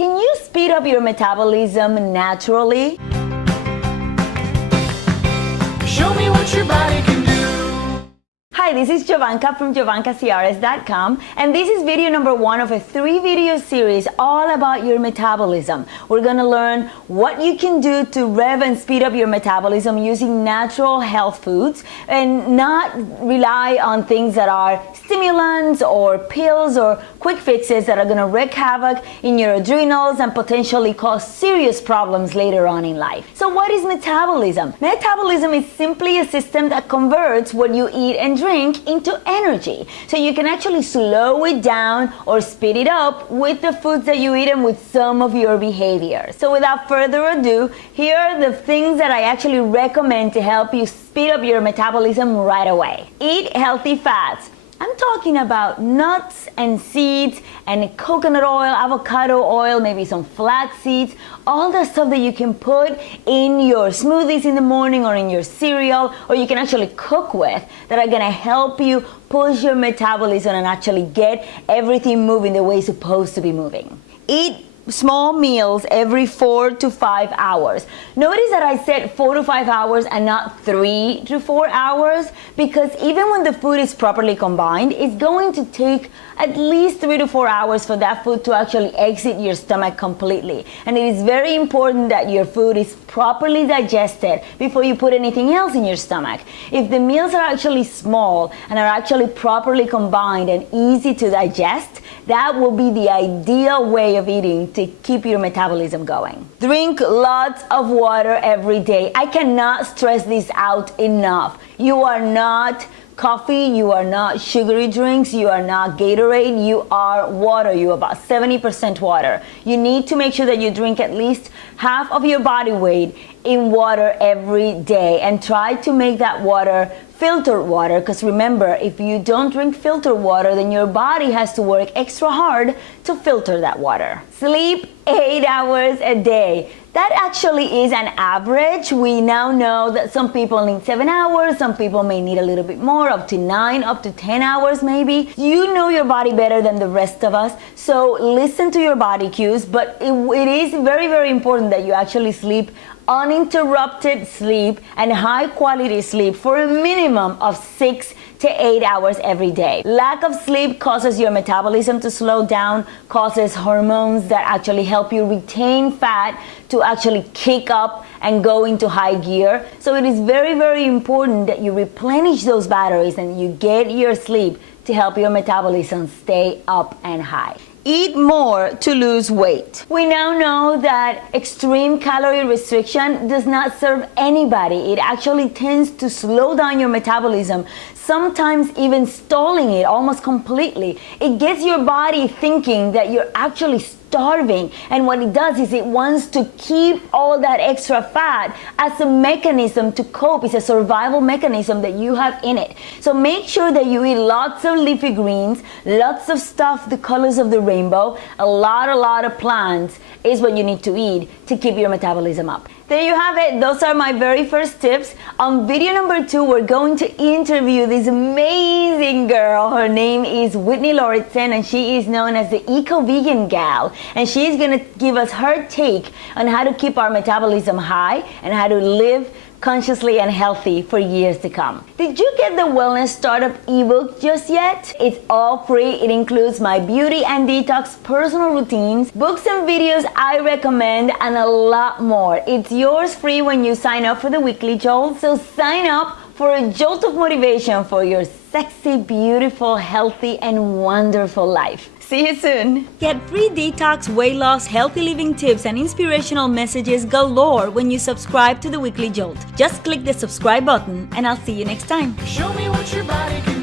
Can you speed up your metabolism naturally? Show me what your body can do. Hi, this is Jovanka from JovankaCRS.com, and this is video number 1 of a 3-video series all about your metabolism. We're going to learn what you can do to rev and speed up your metabolism using natural health foods and not rely on things that are stimulants or pills or quick fixes that are going to wreak havoc in your adrenals and potentially cause serious problems later on in life. So what is metabolism? Metabolism is simply a system that converts what you eat and drink into energy. So you can actually slow it down or speed it up with the foods that you eat and with some of your behaviors. So without further ado, here are the things that I actually recommend to help you speed up your metabolism right away. Eat healthy fats. I'm talking about nuts and seeds and coconut oil, avocado oil, maybe some flax seeds, all the stuff that you can put in your smoothies in the morning or in your cereal, or you can actually cook with, that are gonna help you push your metabolism and actually get everything moving the way it's supposed to be moving. Eat small meals every 4 to 5 hours. Notice that I said 4 to 5 hours and not 3 to 4 hours, because even when the food is properly combined, it's going to take at least 3 to 4 hours for that food to actually exit your stomach completely. And it is very important that your food is properly digested before you put anything else in your stomach. If the meals are actually small and are actually properly combined and easy to digest, that will be the ideal way of eating to keep your metabolism going. Drink lots of water every day. I cannot stress this out enough. You are not coffee, you are not sugary drinks, you are not Gatorade, you are water. You are about 70% water. You need to make sure that you drink at least half of your body weight in water every day, and try to make that water filtered water, because remember, if you don't drink filtered water, then your body has to work extra hard to filter that water. Sleep 8 hours a day. That actually is an average. We now know that some people need 7 hours, some people may need a little bit more, up to 9, up to 10 hours maybe. You know your body better than the rest of us, so listen to your body cues, but it is very, very important that you actually sleep uninterrupted sleep and high quality sleep for a minimum of 6 to 8 hours every day. Lack of sleep causes your metabolism to slow down, causes hormones that actually help you retain fat to actually kick up and go into high gear. So it is very, very important that you replenish those batteries and you get your sleep to help your metabolism stay up and high. Eat more to lose weight. We now know that extreme calorie restriction does not serve anybody. It actually tends to slow down your metabolism, sometimes even stalling it almost completely. It gets your body thinking that you're actually starving, and what it does is it wants to keep all that extra fat as a mechanism to cope. It's a survival mechanism that you have in it. So make sure that you eat lots of leafy greens, lots of stuff the colors of the rainbow, a lot of plants is what you need to eat to keep your metabolism up. There you have it. Those are my very first tips. On video number 2, we're going to interview this amazing girl. Her name is Whitney Lauritsen, and she is known as the Eco-Vegan Gal. And she's going to give us her take on how to keep our metabolism high and how to live consciously and healthy for years to come. Did you get the Wellness Startup ebook just yet? It's all free. It includes my beauty and detox personal routines, books and videos I recommend, and a lot more. It's yours free when you sign up for the Weekly Jolt. So sign up for a jolt of motivation for your sexy, beautiful, healthy, and wonderful life. See you soon. Get free detox, weight loss, healthy living tips, and inspirational messages galore when you subscribe to the Weekly Jolt. Just click the subscribe button, and I'll see you next time. Show me what your body can do.